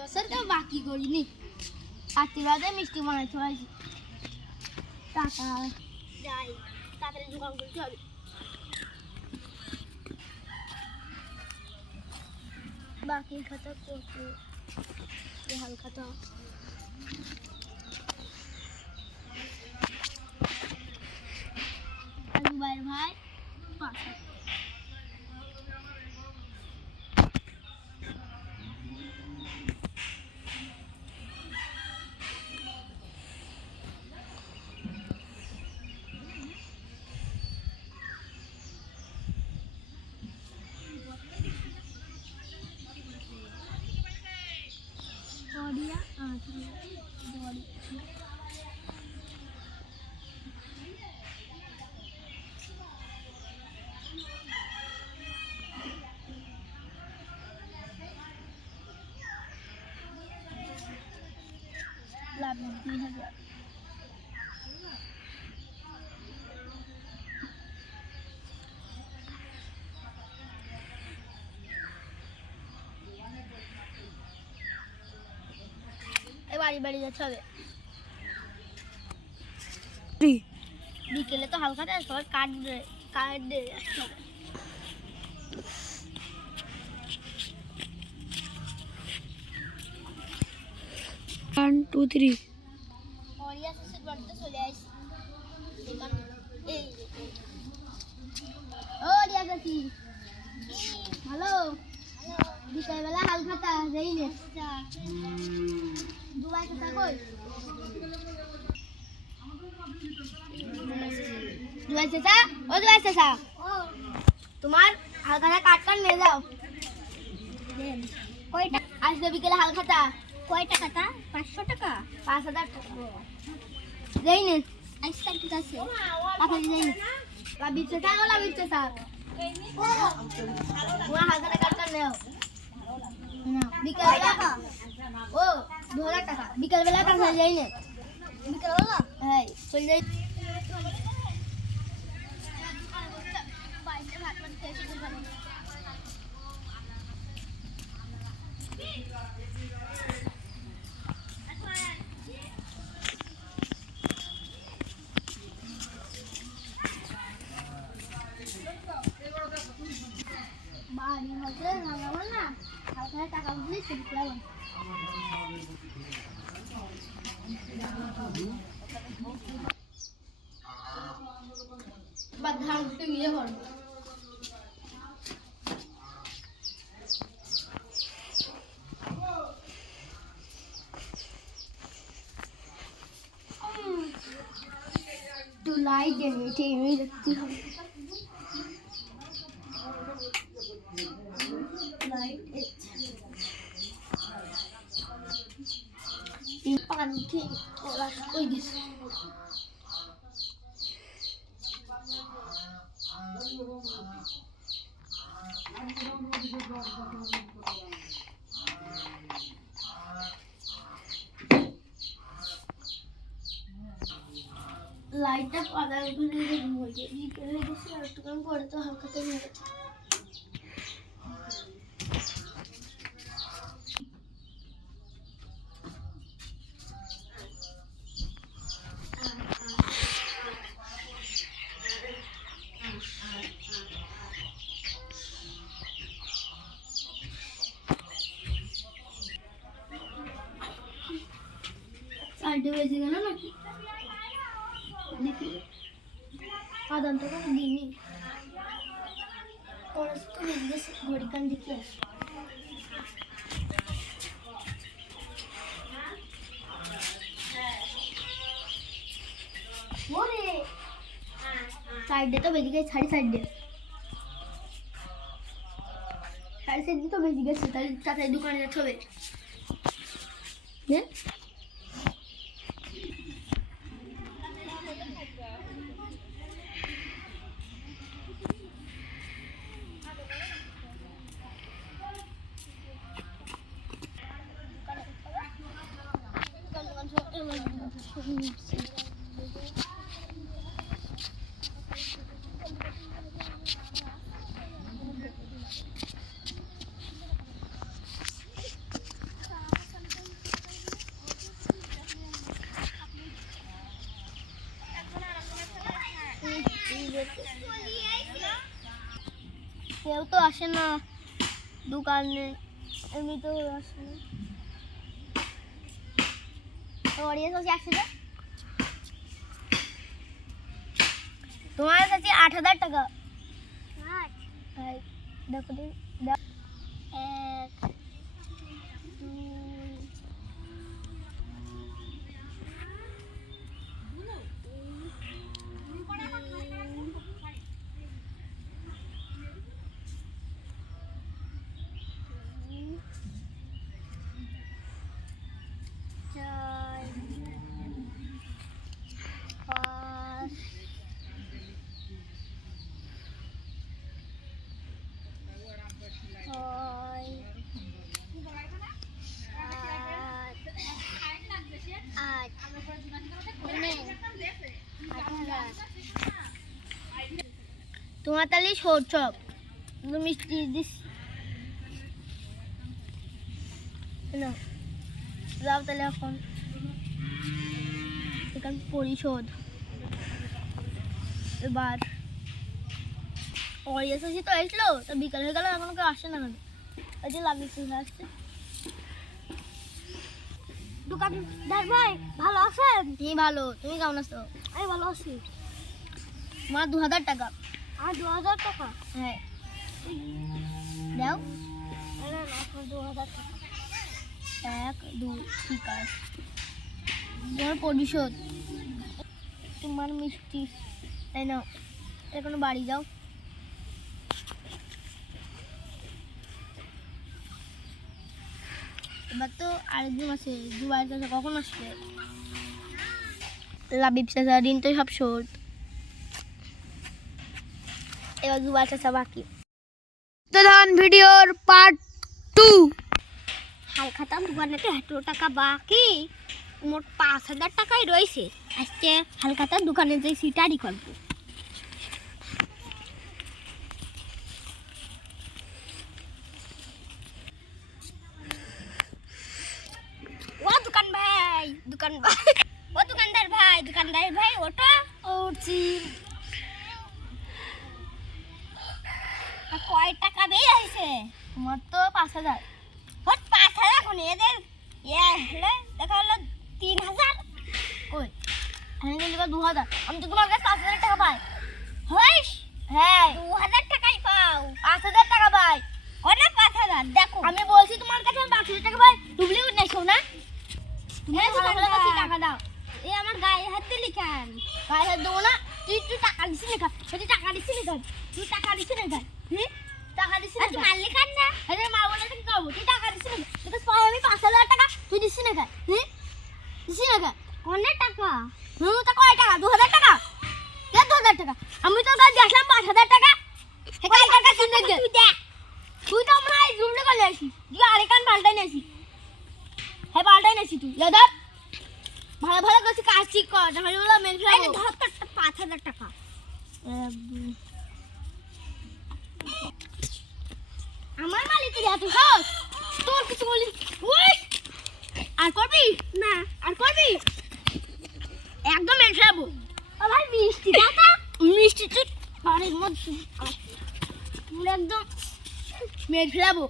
বছর তো বাকি করিনি আশীর্বাদে মিষ্টি বানাইতে হয়েছে টাকা যাই তাড়াতাড়ি দোকান করতে হবে বাকি খাতা কত হাল খাতা বাইর ভাই পাশে Audia, বাড়ি বাড়ি যেতে হবে বিকেলে তো হালকা সবাই কার্ড দিয়ে যাচ্ছে 1 2 3 অরিয়া শেষের বাড়িতে চলে আসি এই ও রিয়া কাকি হ্যালো বিকালবেলা হাল খাতা যাই নে দুবাই খাতা কই দুবাই চাচা ও দুবাই চাচা তোমার হাল খাতা কাট নিয়ে যাও কয়টা আজকে বিকেলে হাল খাতা কয়টা খাতা 500 টাকা 5000 টাকা যাই নে আচ্ছা ঠিক আছে তাড়াতাড়ি যাই লাবির চাচা ও লাবির চাচা ওয়া হাল খাতা কাট নাও বিকালবেলা ও 2000 টাকা বিকালবেলা কাছে যাই না বিকালবেলা হ্যাঁ চল যাই বাড়ি হচ্ছে লাগাবো না হালকা টাকা বুঝলে সেদিক লাগাবো বা ধান উঠতে নিয়ে করবো একটু লাইট দেবে টিভি দেখতে হবে পানি ওরা ওই গেছে লাইটটা পাতার উপরে ঘুমিয়ে বিকেলে গেছে আর একটু কম পরে তো হালকাতে নিয়ে গেছে সাইডে বেজে গেল নাকি দেখি আদান তো কোনো দিনই ওরা তো বেজে গেছে ঘড়ি কান দেখি আসে ওরে সাইডে তো বেজে গেছে সাইডে তো বেজে গেছে তাহলে তাড়াতাড়ি দোকানে যেতে হবে হ্যাঁ তো আসে না দোকানে, এমনিতেও আসে না। তো অরিয়া সস 100 তোমার কাছে 8,000 টাকা। দেখো দিন 1 2 4 5 তোমার তাহলে সব মিষ্টি দিস না, যাও তাহলে এখন এখান পরিশোধ। এবার অরিয়াসি তো আসলো, তো বিকাল হয়ে গেল, এখন কেউ আসে না কেন? ওই যে লাগিয়েছি আসছে। দোকানদার ভাই ভালো আছেন? তুমি ভালো, তুমি কেমন আছো? আমি ভালো আছি। তোমার 2,000 টাকা। আর 2,000 টাকা? হ্যাঁ দাও। 2,000 টাকা। 1 2 ঠিক আছে, তোমার পরিশোধ। তোমার মিষ্টি তাই না, এখন বাড়ি যাও। এবার তো আরেকদিন আছে, দুবার কাছে কখন আসবে? লাবিব চাচা দিন তো সব শোধ, এবার দুবার চাচা বাকি। প্রধান ভিডিওর পার্ট 2। হালখাতা দোকানেতে 100 টাকা বাকি, মোট 5,000 টাকাই রয়েছে। আজকে হালখাতার দোকানে যে সিটারি করবো। ও দোকানদার ভাই ওটা উঠছি। কয় টাকা বের হয়েছে? তোমার তো 5,000। 5,000 এখন এদের হলে দেখা হলো 3,000। কই আমি কিন্তু 2,000, আমি তো তোমার কাছে 5,000 টাকা পাই। হইস হ্যাঁ 2,000 টাকাই পাও। 5,000 টাকা পাই। ওনা 5,000 দেখো, আমি বলছি তোমার কাছে আমি 5,000 টাকা পাই। ডুপ্লিকেট নাই শোনা, তুমি ভালো কাছে টাকা দাও। এই আমার গায়ে হাত দিলি কেন? গায়ে হাত দেবো না। তুই টাকা দিছিস না কেন? তুই টাকা দিছিস না কেন? তুই টাকা দিছিস না কেন? টাকা দিছিস না? তুই মারলি কেন না? আরে মা বলে কি করবো? তুই টাকা দিছিস না কেন? তোকে পাই আমি 5,000 টাকা, তুই দিছিস না কেন? দিছিস না কেন? অনেক টাকা। তা কয় টাকা? 2,000 টাকা। কে 2,000 টাকা? আমি তো কাল দেখলাম 5,000 টাকা। কয় টাকা শুনে দে। তুই তো আমরা এই জুমলে করে আসিস, তুই আরেকান পাল্টাই নিয়েছিস। হ্যাঁ পাল্টাই নিয়েছিস তুই। দাদা ভালো ভালো করছি, কাজ ঠিক কর, তাহলে বলো মেন ফেলাবো। 5,000 টাকা। আমার মালিকের এত সাহস, তোর কিছু বলি। আর করবি না? আর করবি? একদম মেন ফেলাবো। ভাই মিষ্টি টাকা, মিষ্টি তুই পানির মধ্যে একদম মেন ফেলাবো।